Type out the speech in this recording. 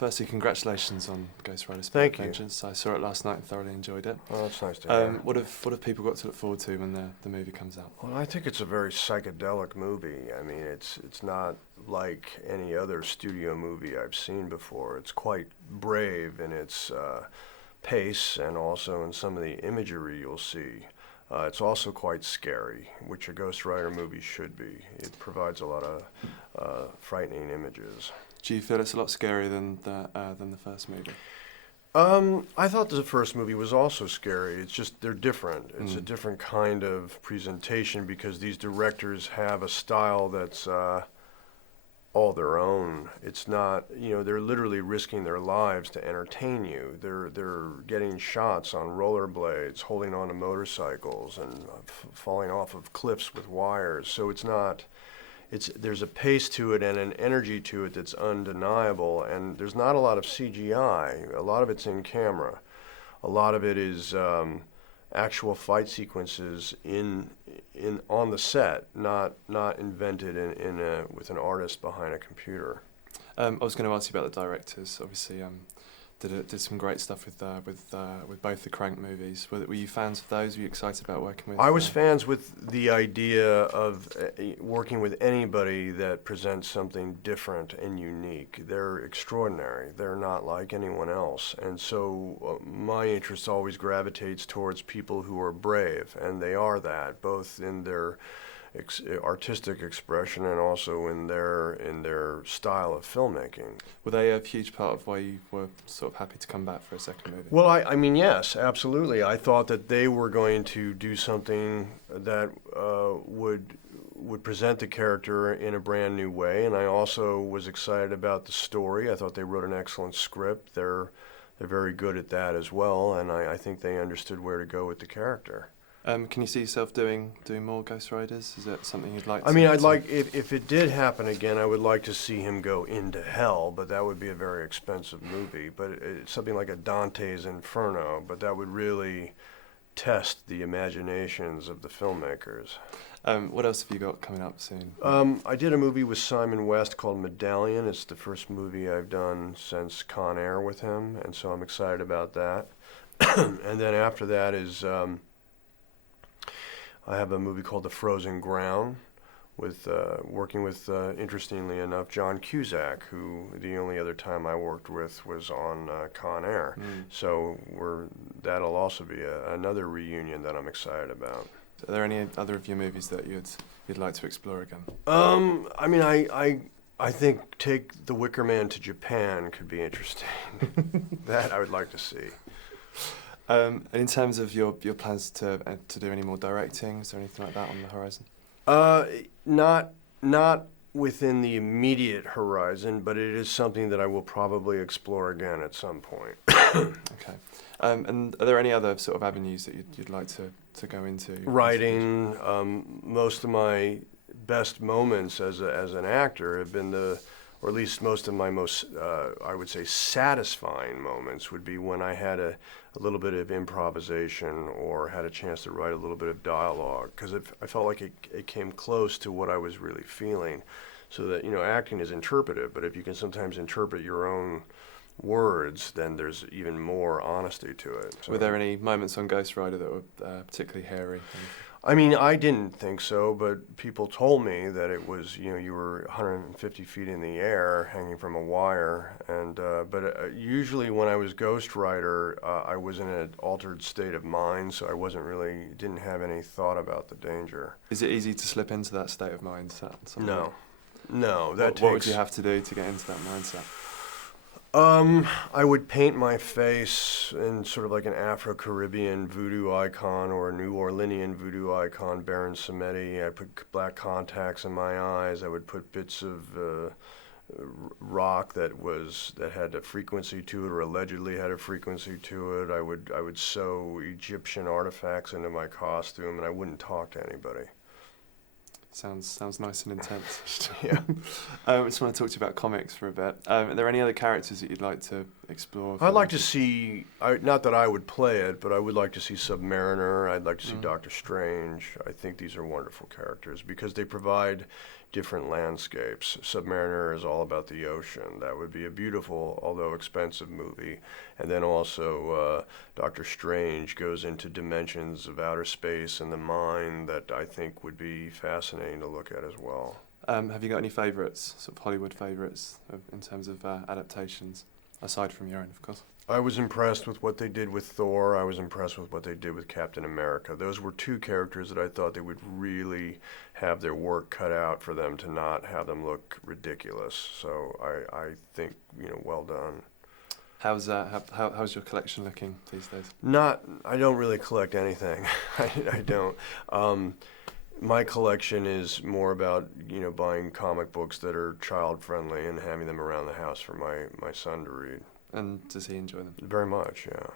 firstly, congratulations on Ghost Rider Thank Spirit you. Vengeance. I saw it last night and thoroughly enjoyed it. Oh, that's nice to hear. What have people got to look forward to when the movie comes out? Well, I think it's a very psychedelic movie. I mean, it's not like any other studio movie I've seen before. It's quite brave in its pace and also in some of the imagery you'll see. It's also quite scary, which a Ghost Rider movie should be. It provides a lot of frightening images. Do you feel it's a lot scarier than the first movie? I thought the first movie was also scary. It's just they're different. It's a different kind of presentation because these directors have a style that's all their own. It's not, they're literally risking their lives to entertain you. They're getting shots on rollerblades, holding on to motorcycles, and falling off of cliffs with wires. So it's not. There's a pace to it and an energy to it that's undeniable, and there's not a lot of CGI. A lot of it's in camera. A lot of it is actual fight sequences on the set, not invented with an artist behind a computer. I was going to ask you about the directors. Obviously, did some great stuff with both the Crank movies. Were you fans of those? Were you excited about working with? I was fans with the idea of working with anybody that presents something different and unique. They're extraordinary. They're not like anyone else. And so my interest always gravitates towards people who are brave, and they are that, both in their artistic expression and also in their style of filmmaking. Were they a huge part of why you were sort of happy to come back for a second movie? Well, I mean, yes, absolutely. I thought that they were going to do something that would present the character in a brand new way, and I also was excited about the story. I thought they wrote an excellent script. They're very good at that as well, and I think they understood where to go with the character. Can you see yourself doing more Ghost Riders? Is that something you'd like to? I mean, I'd like, if it did happen again, I would like to see him go into hell, but that would be a very expensive movie. But it's something like a Dante's Inferno, but that would really test the imaginations of the filmmakers. What else have you got coming up soon? I did a movie with Simon West called Medallion. It's the first movie I've done since Con Air with him, and so I'm excited about that. And then after that is... I have a movie called The Frozen Ground, with working with, interestingly enough, John Cusack, who the only other time I worked with was on Con Air. So that'll also be another reunion that I'm excited about. Are there any other of your movies that you'd like to explore again? I mean, I think take The Wicker Man to Japan could be interesting. That I would like to see. In terms of your plans to do any more directing, is there anything like that on the horizon? Not within the immediate horizon, but it is something that I will probably explore again at some point. Okay. And are there any other sort of avenues that you'd like to go into? Writing. Most of my best moments as an actor have been or at least most of my most, I would say, satisfying moments would be when I had a little bit of improvisation or had a chance to write a little bit of dialogue, because I felt like it came close to what I was really feeling. So that, acting is interpretive, but if you can sometimes interpret your own words, then there's even more honesty to it. So, were there any moments on Ghost Rider that were particularly hairy? I mean, I didn't think so, but people told me that it was, you were 150 feet in the air hanging from a wire. And but usually when I was Ghost Rider, I was in an altered state of mind, so I didn't have any thought about the danger. Is it easy to slip into that state of mind? No. What would you have to do to get into that mindset? I would paint my face in sort of like an Afro-Caribbean voodoo icon or a New Orleanian voodoo icon, Baron Samedi. I'd put black contacts in my eyes. I would put bits of rock that had a frequency to it or allegedly had a frequency to it. I would sew Egyptian artifacts into my costume, and I wouldn't talk to anybody. Sounds nice and intense. Yeah. I just want to talk to you about comics for a bit. Are there any other characters that you'd like to explore? I'd like to see, not that I would play it, but I would like to see Submariner. I'd like to see Doctor Strange. I think these are wonderful characters because they provide different landscapes. Submariner is all about the ocean. That would be a beautiful, although expensive movie. And then also Doctor Strange goes into dimensions of outer space and the mind that I think would be fascinating to look at as well. Have you got any favourites, sort of Hollywood favourites, in terms of adaptations, aside from your own, of course? I was impressed with what they did with Thor. I was impressed with what they did with Captain America. Those were two characters that I thought they would really have their work cut out for them to not have them look ridiculous. So I think, well done. How's your collection looking these days? I don't really collect anything. I don't. My collection is more about, buying comic books that are child-friendly and having them around the house for my son to read. And does he enjoy them? Very much, yeah.